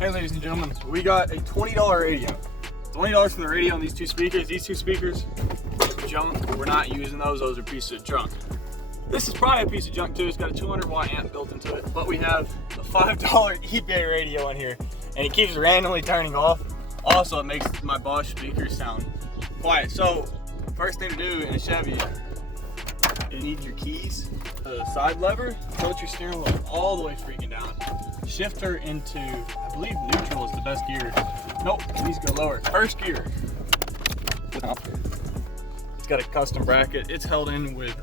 Hey ladies and gentlemen, we got a $20 radio. $20 for the radio and these two speakers. These two speakers, junk. We're not using those. Those are pieces of junk. This is probably a piece of junk too. It's got a 200 watt amp built into it. But we have a $5 eBay radio in here, and it keeps randomly turning off. Also, it makes my Bosch speakers sound quiet. So, first thing to do in a Chevy, you need your keys, the side lever, tilt your steering wheel all the way freaking down. Shifter into, I believe neutral is the best gear. Nope, it needs to go lower. First gear. It's got a custom bracket. It's held in with,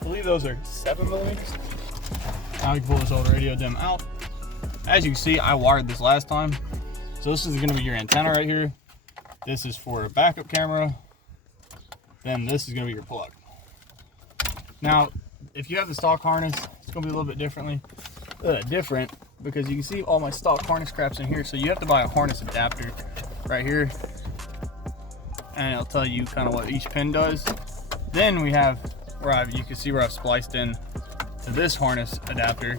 I believe those are 7mm. Now we can pull this old radio dim out. As you can see, I wired this last time. So this is gonna be your antenna right here. This is for a backup camera. Then this is gonna be your plug. Now, if you have the stock harness, it's gonna be a little bit different because you can see all my stock harness crap's in here. So you have to buy a harness adapter right here, and it'll tell you kind of what each pin does. Then we have you can see where I've spliced in to this harness adapter,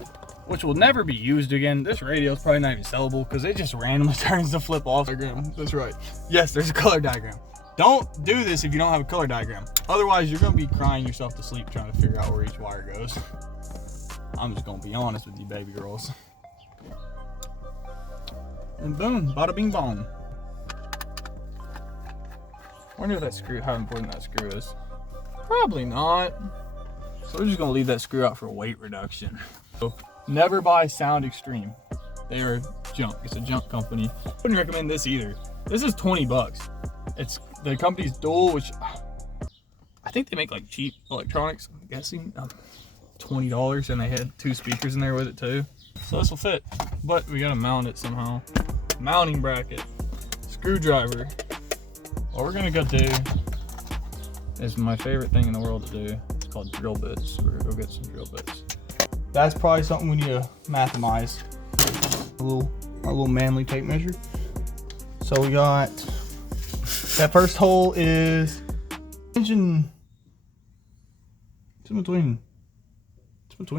which will never be used again. This radio is probably not even sellable because it just randomly turns the flip off diagram. That's right. Yes, there's a color diagram. Don't do this if you don't have a color diagram. Otherwise, you're gonna be crying yourself to sleep trying to figure out where each wire goes. I'm just gonna be honest with you, baby girls. And boom, bada bing bong. Wonder if that screw, how important that screw is. Probably not. So we're just gonna leave that screw out for weight reduction. So never buy Sound Extreme. They are junk. It's a junk company. I wouldn't recommend this either. This is 20 bucks. It's the company's Dual, which I think they make like cheap electronics, I'm guessing. $20, and they had 2 speakers in there with it too. So this will fit, but we gotta mount it somehow. Mounting bracket, screwdriver. What we're gonna go do is my favorite thing in the world to do. It's called drill bits. We're gonna go get some drill bits. That's probably something we need to mathemize. Our little manly tape measure. So we got, that first hole is engine. It's in between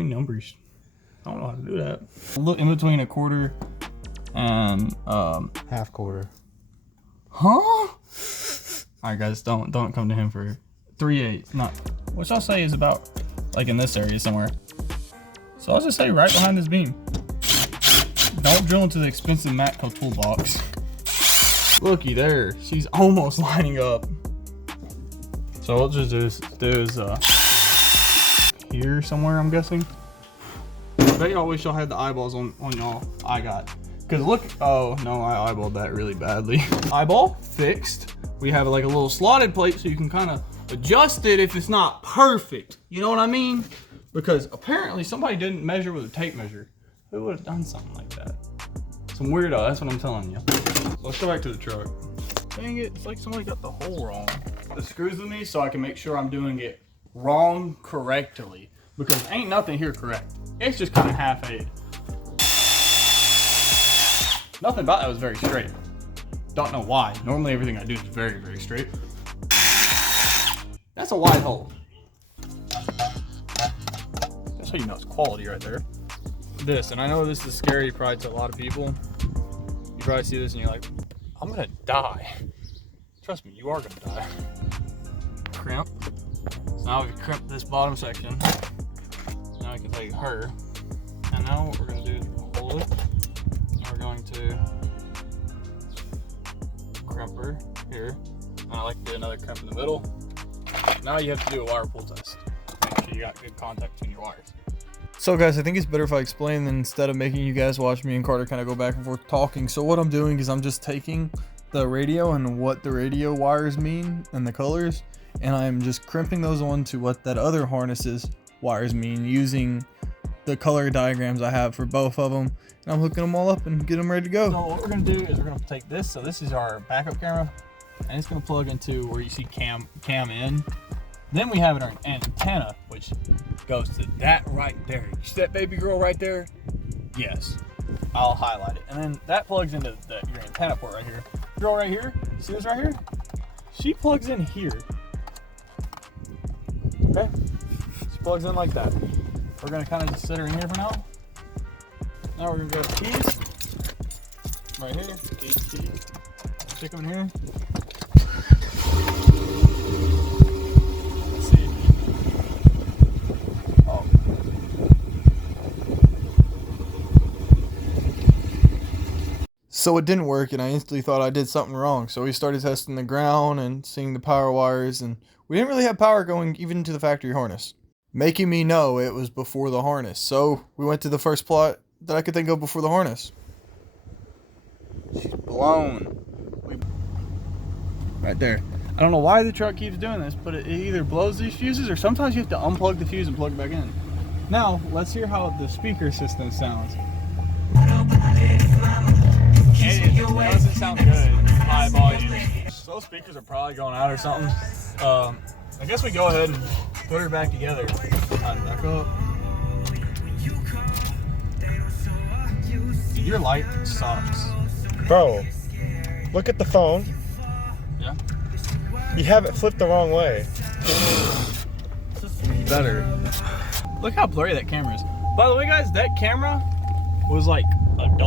numbers. I don't know how to do that. Look in between a quarter and half quarter. Huh? All right, guys, don't come to him for 3/8. Not, which I'll say is about like in this area somewhere. So I'll just say right behind this beam. Don't drill into the expensive Matco toolbox. Looky there, she's almost lining up. So what we'll just do is here somewhere, I'm guessing. I bet y'all wish y'all had the eyeballs on y'all. I got. Cause look, oh no, I eyeballed that really badly. Eyeball fixed. We have like a little slotted plate so you can kind of adjust it if it's not perfect. You know what I mean? Because apparently somebody didn't measure with a tape measure. Who would have done something like that? Some weirdo, that's what I'm telling you. So let's go back to the truck. Dang it, it's like somebody got the hole wrong. The screws with me so I can make sure I'm doing it wrong correctly. Because ain't nothing here correct. It's just kind of half-aid. Nothing about that was very straight. Don't know why. Normally everything I do is very, very straight. That's a wide hole. That's how you know it's quality right there. This, and I know this is scary probably to a lot of people. You probably see this and you're like, I'm gonna die. Trust me, you are gonna die. Crimp. So now we've crimped this bottom section. Now we can take her. And now what we're gonna do is hold it. And we're going to crimp her here. And I like to get another crimp in the middle. Now you have to do a wire pull test. Make sure you got good contact between your wires. So guys, I think it's better if I explain than instead of making you guys watch me and Carter kind of go back and forth talking. So what I'm doing is I'm just taking the radio and what the radio wires mean and the colors, and I'm just crimping those onto what that other harness's wires mean using the color diagrams I have for both of them. And I'm hooking them all up and get them ready to go. So what we're gonna do is we're gonna take this. So this is our backup camera, and it's gonna plug into where you see cam in. Then we have our antenna, which goes to that right there. You see that baby girl right there? Yes. I'll highlight it. And then that plugs into your antenna port right here. Girl right here, see this right here? She plugs in here. Okay? She plugs in like that. We're gonna kind of just sit her in here for now. Now we're gonna go to keys. Right here. Stick them in here. Let's see. Oh. So it didn't work, and I instantly thought I did something wrong. So we started testing the ground and seeing the power wires, and we didn't really have power going even to the factory harness, making me know it was before the harness. So we went to the first plot that I could think of before the harness. She's blown. Right there. I don't know why the truck keeps doing this, but it either blows these fuses or sometimes you have to unplug the fuse and plug it back in. Now, let's hear how the speaker system sounds. It doesn't sound good at high volume. So those speakers are probably going out or something. I guess we go ahead and put her back together. Back up. Dude, your light sucks. Bro, look at the phone. Yeah. You have it flipped the wrong way. Better. Look how blurry that camera is. By the way, guys, that camera was like $1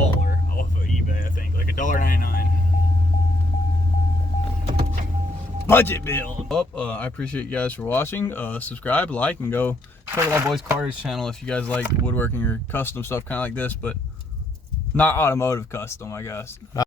off of eBay, I think. Like $1.99. Budget build. I appreciate you guys for watching. Subscribe, like, and go check out my boys Carter's channel if you guys like woodworking or custom stuff kind of like this, but not automotive custom, I guess.